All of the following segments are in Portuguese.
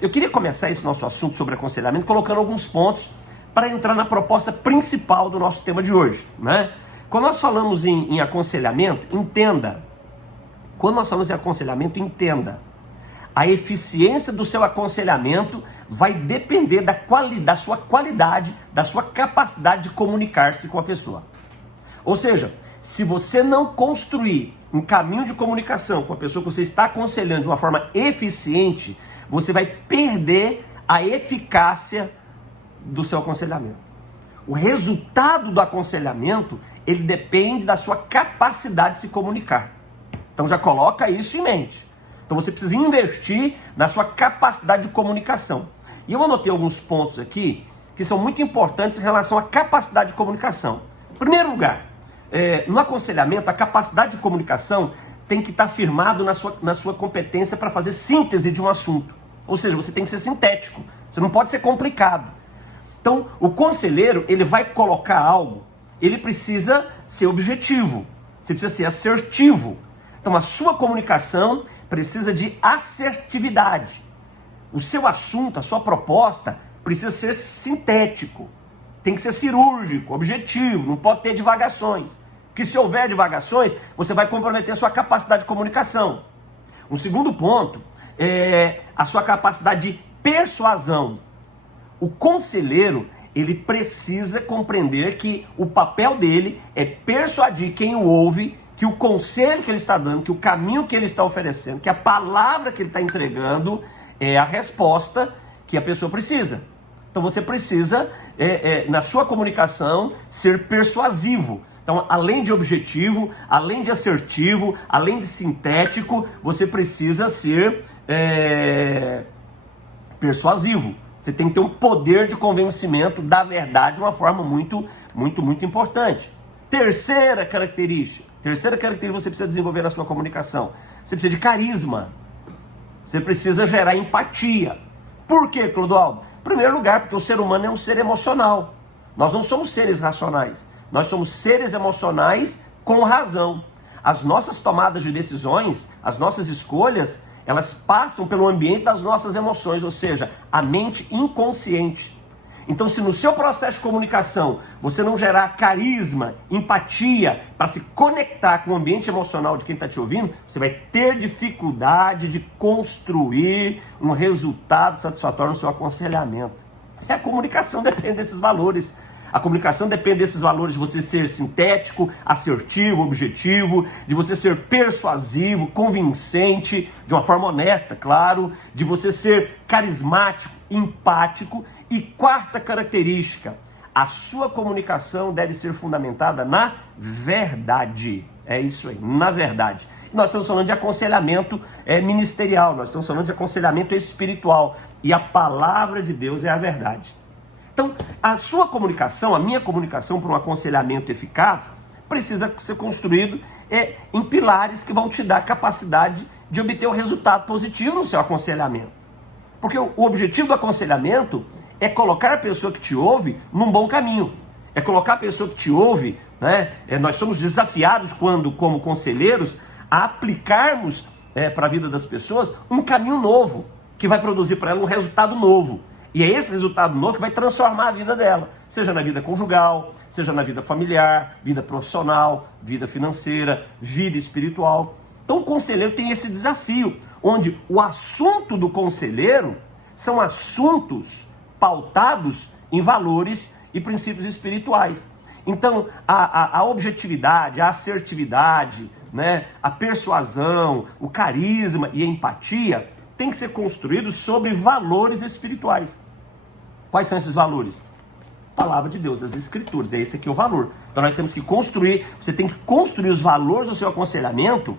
Eu queria começar esse nosso assunto sobre aconselhamento colocando alguns pontos para entrar na proposta principal do nosso tema de hoje, né? Quando nós falamos em aconselhamento, entenda. Quando nós falamos em aconselhamento, entenda. A eficiência do seu aconselhamento vai depender da sua qualidade, da sua capacidade de comunicar-se com a pessoa. Ou seja, se você não construir um caminho de comunicação com a pessoa que você está aconselhando de uma forma eficiente, você vai perder a eficácia do seu aconselhamento. O resultado do aconselhamento, ele depende da sua capacidade de se comunicar. Então já coloca isso em mente. Então você precisa investir na sua capacidade de comunicação. E eu anotei alguns pontos aqui que são muito importantes em relação à capacidade de comunicação. Em primeiro lugar, no aconselhamento, a capacidade de comunicação tem que estar firmado na sua competência para fazer síntese de um assunto. Ou seja, você tem que ser sintético, você não pode ser complicado. Então, o conselheiro, ele vai colocar algo, ele precisa ser objetivo, você precisa ser assertivo. Então, a sua comunicação precisa de assertividade. O seu assunto, a sua proposta, precisa ser sintético. Tem que ser cirúrgico, objetivo, não pode ter divagações. Porque se houver divagações, você vai comprometer a sua capacidade de comunicação. Um segundo ponto é a sua capacidade de persuasão. O conselheiro, ele precisa compreender que o papel dele é persuadir quem o ouve que o conselho que ele está dando, que o caminho que ele está oferecendo, que a palavra que ele está entregando é a resposta que a pessoa precisa. Então você precisa, na sua comunicação, ser persuasivo. Então, além de objetivo, além de assertivo, além de sintético, você precisa ser persuasivo. Você tem que ter um poder de convencimento da verdade de uma forma muito, muito, muito importante. Terceira característica que você precisa desenvolver na sua comunicação. Você precisa de carisma. Você precisa gerar empatia. Por quê, Clodoaldo? Em primeiro lugar, porque o ser humano é um ser emocional. Nós não somos seres racionais. Nós somos seres emocionais com razão. As nossas tomadas de decisões, as nossas escolhas, elas passam pelo ambiente das nossas emoções, ou seja, a mente inconsciente. Então, se no seu processo de comunicação você não gerar carisma, empatia, para se conectar com o ambiente emocional de quem está te ouvindo, você vai ter dificuldade de construir um resultado satisfatório no seu aconselhamento. E a comunicação depende desses valores. A comunicação depende desses valores de você ser sintético, assertivo, objetivo, de você ser persuasivo, convincente, de uma forma honesta, claro, de você ser carismático, empático. E quarta característica, a sua comunicação deve ser fundamentada na verdade. É isso aí, na verdade. Nós estamos falando de aconselhamento ministerial, nós estamos falando de aconselhamento espiritual. E a palavra de Deus é a verdade. Então, a sua comunicação, a minha comunicação para um aconselhamento eficaz, precisa ser construído em pilares que vão te dar capacidade de obter um resultado positivo no seu aconselhamento. Porque o objetivo do aconselhamento é colocar a pessoa que te ouve num bom caminho. É colocar a pessoa que te ouve, né? Nós somos desafiados como conselheiros a aplicarmos para a vida das pessoas um caminho novo, que vai produzir para ela um resultado novo. E é esse resultado novo que vai transformar a vida dela, seja na vida conjugal, seja na vida familiar, vida profissional, vida financeira, vida espiritual. Então o conselheiro tem esse desafio, onde o assunto do conselheiro são assuntos pautados em valores e princípios espirituais. Então a objetividade, a assertividade, né, a persuasão, o carisma e a empatia tem que ser construídos sobre valores espirituais. Quais são esses valores? Palavra de Deus, as escrituras, esse aqui é o valor. Então nós temos que você tem que construir os valores do seu aconselhamento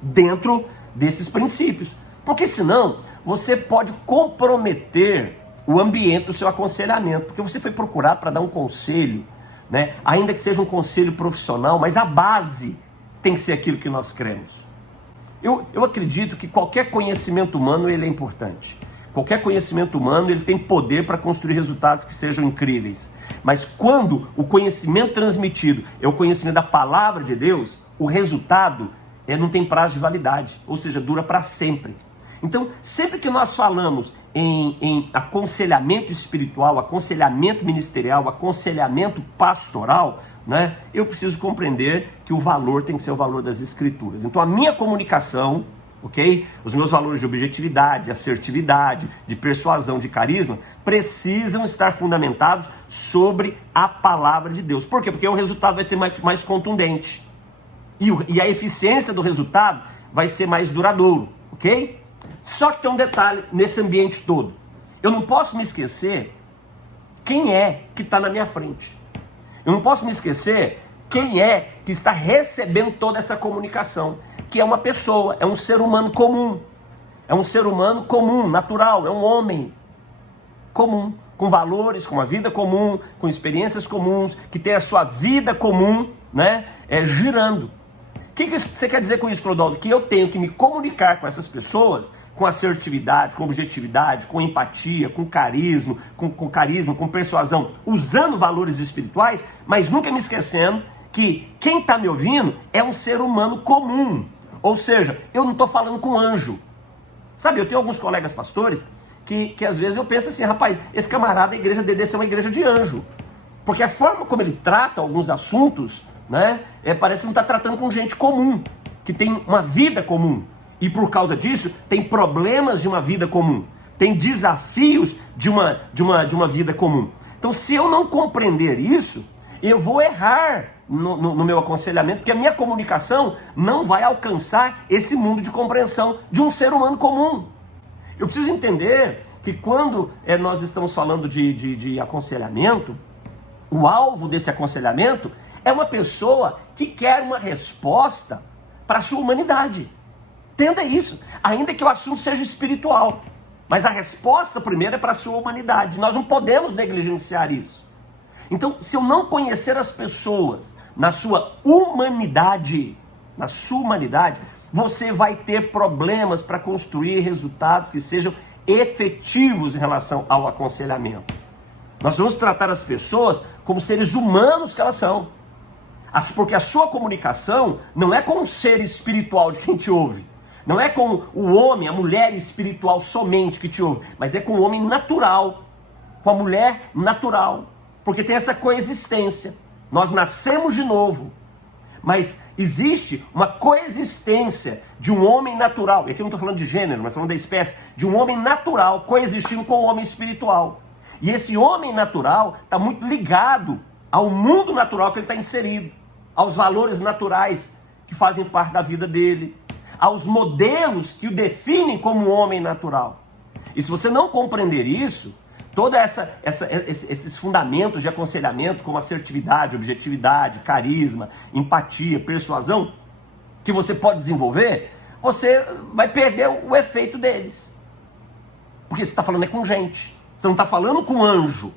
dentro desses princípios. Porque senão você pode comprometer o ambiente do seu aconselhamento, porque você foi procurado para dar um conselho, né? Ainda que seja um conselho profissional, mas a base tem que ser aquilo que nós cremos. Eu acredito que qualquer conhecimento humano ele é importante. Qualquer conhecimento humano ele tem poder para construir resultados que sejam incríveis. Mas quando o conhecimento transmitido é o conhecimento da palavra de Deus, o resultado não tem prazo de validade, ou seja, dura para sempre. Então, sempre que nós falamos em aconselhamento espiritual, aconselhamento ministerial, aconselhamento pastoral, né, eu preciso compreender que o valor tem que ser o valor das Escrituras. Então, a minha comunicação, ok? Os meus valores de objetividade, assertividade, de persuasão, de carisma, precisam estar fundamentados sobre a palavra de Deus. Por quê? Porque o resultado vai ser mais contundente. E a eficiência do resultado vai ser mais duradouro, ok? Só que tem um detalhe nesse ambiente todo. Eu não posso me esquecer quem é que está na minha frente. Eu não posso me esquecer quem é que está recebendo toda essa comunicação. Que é uma pessoa, é um ser humano comum. É um ser humano comum, natural, é um homem comum, com valores, com uma vida comum, com experiências comuns, que tem a sua vida comum, né, girando. O que você quer dizer com isso, Clodoaldo? Que eu tenho que me comunicar com essas pessoas com assertividade, com objetividade, com empatia, com carisma, com persuasão, usando valores espirituais, mas nunca me esquecendo que quem está me ouvindo é um ser humano comum. Ou seja, eu não estou falando com anjo. Sabe, eu tenho alguns colegas pastores que às vezes eu penso assim, rapaz, esse camarada, a igreja dele deve ser uma igreja de anjo. Porque a forma como ele trata alguns assuntos, né, parece que não está tratando com gente comum, que tem uma vida comum. E por causa disso, tem problemas de uma vida comum. Tem desafios de uma vida comum. Então, se eu não compreender isso, eu vou errar no meu aconselhamento, porque a minha comunicação não vai alcançar esse mundo de compreensão de um ser humano comum. Eu preciso entender que quando nós estamos falando de aconselhamento, o alvo desse aconselhamento é uma pessoa que quer uma resposta para a sua humanidade. Entenda isso, ainda que o assunto seja espiritual. Mas a resposta primeiro é para a sua humanidade. Nós não podemos negligenciar isso. Então, se eu não conhecer as pessoas na sua humanidade, você vai ter problemas para construir resultados que sejam efetivos em relação ao aconselhamento. Nós vamos tratar as pessoas como seres humanos que elas são. Porque a sua comunicação não é com o ser espiritual de quem te ouve. Não é com o homem, a mulher espiritual somente que te ouve, mas é com o homem natural, com a mulher natural. Porque tem essa coexistência. Nós nascemos de novo, mas existe uma coexistência de um homem natural. E aqui eu não estou falando de gênero, mas falando da espécie. De um homem natural coexistindo com o homem espiritual. E esse homem natural está muito ligado ao mundo natural que ele está inserido, aos valores naturais que fazem parte da vida dele, aos modelos que o definem como um homem natural. E se você não compreender isso, todos esses fundamentos de aconselhamento, como assertividade, objetividade, carisma, empatia, persuasão, que você pode desenvolver, você vai perder o efeito deles. Porque você está falando com gente, você não está falando com anjo.